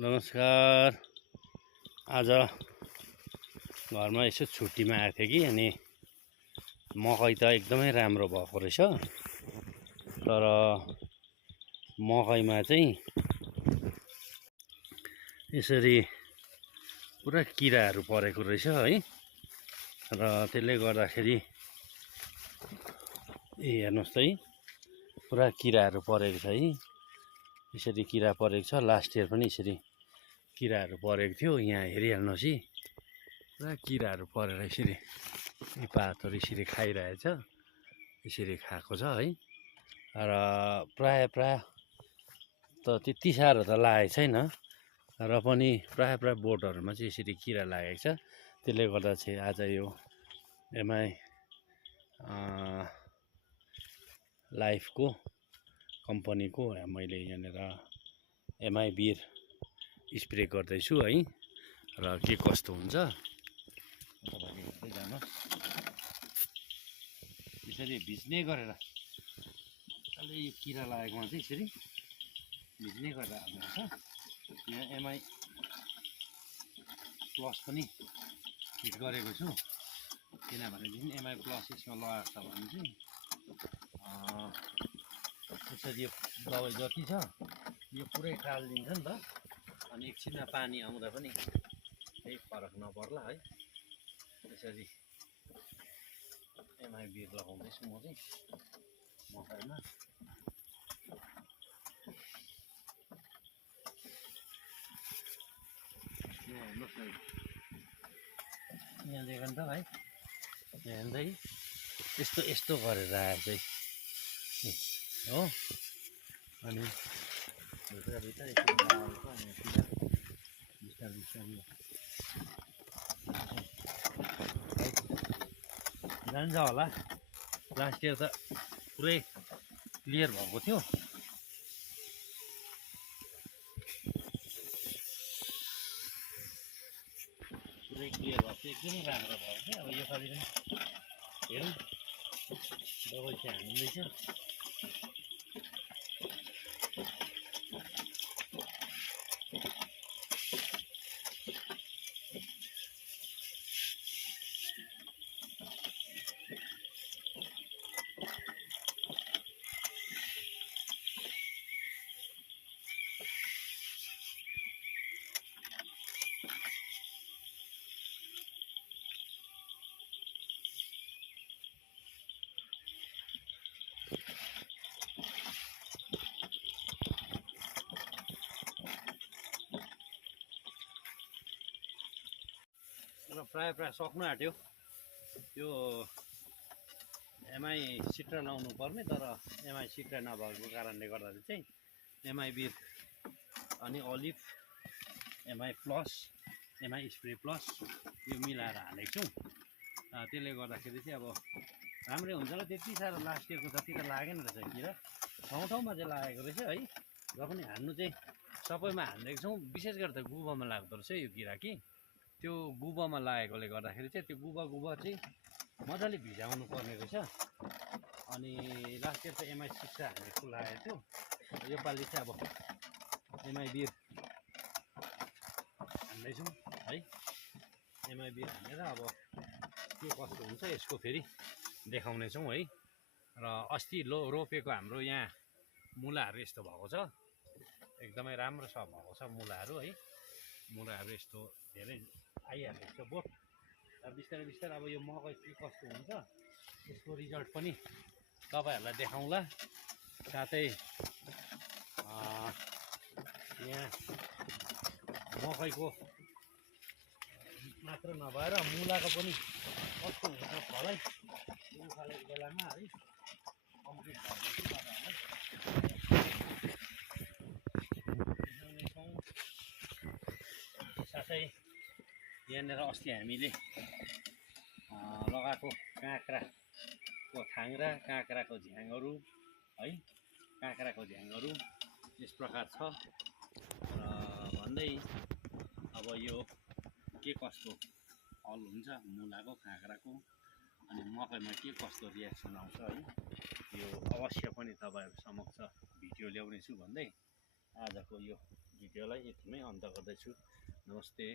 नमस्कार। आज घरमा यसो छुट्टीमा आएको थिएँ कि अनि मकै त एकदमै राम्रो भएको रहेछ। तर मकैमा चाहिँ यसरी पुरा किराहरू परेको रहेछ है। र त्यसले गर्दाखेरि हेर्नुहोस् त है, पुरा किराहरू परेको छ है। यसरी किरा परेको छ। लास्ट इयर पनि यसरी किराहरू परेको थियो। यहाँ हेरिहाल्नुहोस् है, पुरा किराहरू परेर यसरी पातहरू यसरी खाइरहेछ, यसरी खाएको छ है। र प्राय त त्यति साह्रो त लागेको छैन, र पनि प्राय बोटहरूमा चाहिँ यसरी किरा लागेको छ। त्यसले गर्दा चाहिँ आज यो एमआई लाइफको कम्पनीको मैले यहाँनिर एमआई बिर स्प्रे गर्दैछु है। र के कस्तो हुन्छ तपाईँले हेर्दै जानुहोस्। यसरी भिज्ने गरेर अलि यो किरा लागेकोमा चाहिँ यसरी भिज्ने गरेर हाल्नुपर्छ। यहाँ एमआई प्लस पनि हिट गरेको छु, किनभनेदेखि एमआई प्लस यसमा लगाएको छ भने चाहिँ यसरी यो दबाई जति छ यो पुरै टालिदिन्छ नि त। अनि एकछिनमा पानी आउँदा पनि केही फरक नपर्ला है। यसरी एमआई बिर लगाउँदैछु म चाहिँ मकैमा। यहाँ हेर्नुहोस् न, यहाँ देख्नु त भाइ, यहाँ हेर्दै यस्तो गरेर आएछ हो। अनि भित्र बिस्तारै जान्छ होला। लास्ट इयर त पुरै क्लियर भएको थियो। पुरै क्लियर भएको थियो, एकदमै राम्रो भएको थियो। अब यो पालि पनि हेरौँ, दबाई चाहिँ हाल्दैछ। र प्राय सक्नु आँट्यो। यो एमआई सिट्रा लाउनु पर्ने, तर एमआई सिट्रा नभएको कारणले गर्दा चाहिँ एमआई बिर अनि अलिभ, MI plus, MI spray plus यो मिलाएर हालेको छु। त्यसले गर्दाखेरि चाहिँ अब राम्रै हुन्छ र त्यति साह्रो लास्ट इयरको जति त लागेन रहेछ किरा। ठाउँमा चाहिँ लागेको रहेछ है। र पनि हान्नु चाहिँ सबैमा हानिदिएको छौँ। विशेष गरेर त गुबामा लाग्दो रहेछ यो किरा कि। त्यो गुबामा लागेकोले गर्दाखेरि चाहिँ त्यो गुबा चाहिँ मजाले भिजाउनु पर्ने रहेछ। अनि लास्ट इयर त एमआई सिक्सा हान्ने जस्तो लागेको थियो। योपालि चाहिँ अब एमआई बिर हान्दैछौँ है। एमआई बिर हानेर अब के कस्तो हुन्छ यसको फेरि देखाउनेछौँ है। र अस्ति रोपेको हाम्रो यहाँ मुलाहरू यस्तो भएको छ, एकदमै राम्रो छ भएको छ मुलाहरू है। मुलाहरू यस्तो धेरै आइहालेको छ बोट। बिस्तारै अब यो मकै के कस्तो हुन्छ यसको रिजल्ट पनि तपाईँहरूलाई देखाउँला। साथै यहाँ मकैको मात्र नभएर मुलाको पनि कस्तो हुन्छ फलै उखालेको बेलामा है कम्प्लिट भएपछि तपाईँहरूलाई देखाउनेछौँ। साथै यहाँनिर अस्ति हामीले लगाएको काँक्राको थाङ्रा, काँक्राको झ्याङहरू है, काँक्राको झ्याङहरू यस प्रकार छ। र भन्दै अब यो के कस्तो फल हुन्छ मुलाको, काँक्राको अनि मकैमा के कस्तो रियाक्सन आउँछ है, यो अवश्य पनि तपाईँहरू समक्ष भिडियो ल्याउनेछु भन्दै आजको यो भिडियोलाई यतिमै अन्त गर्दैछु। नमस्ते।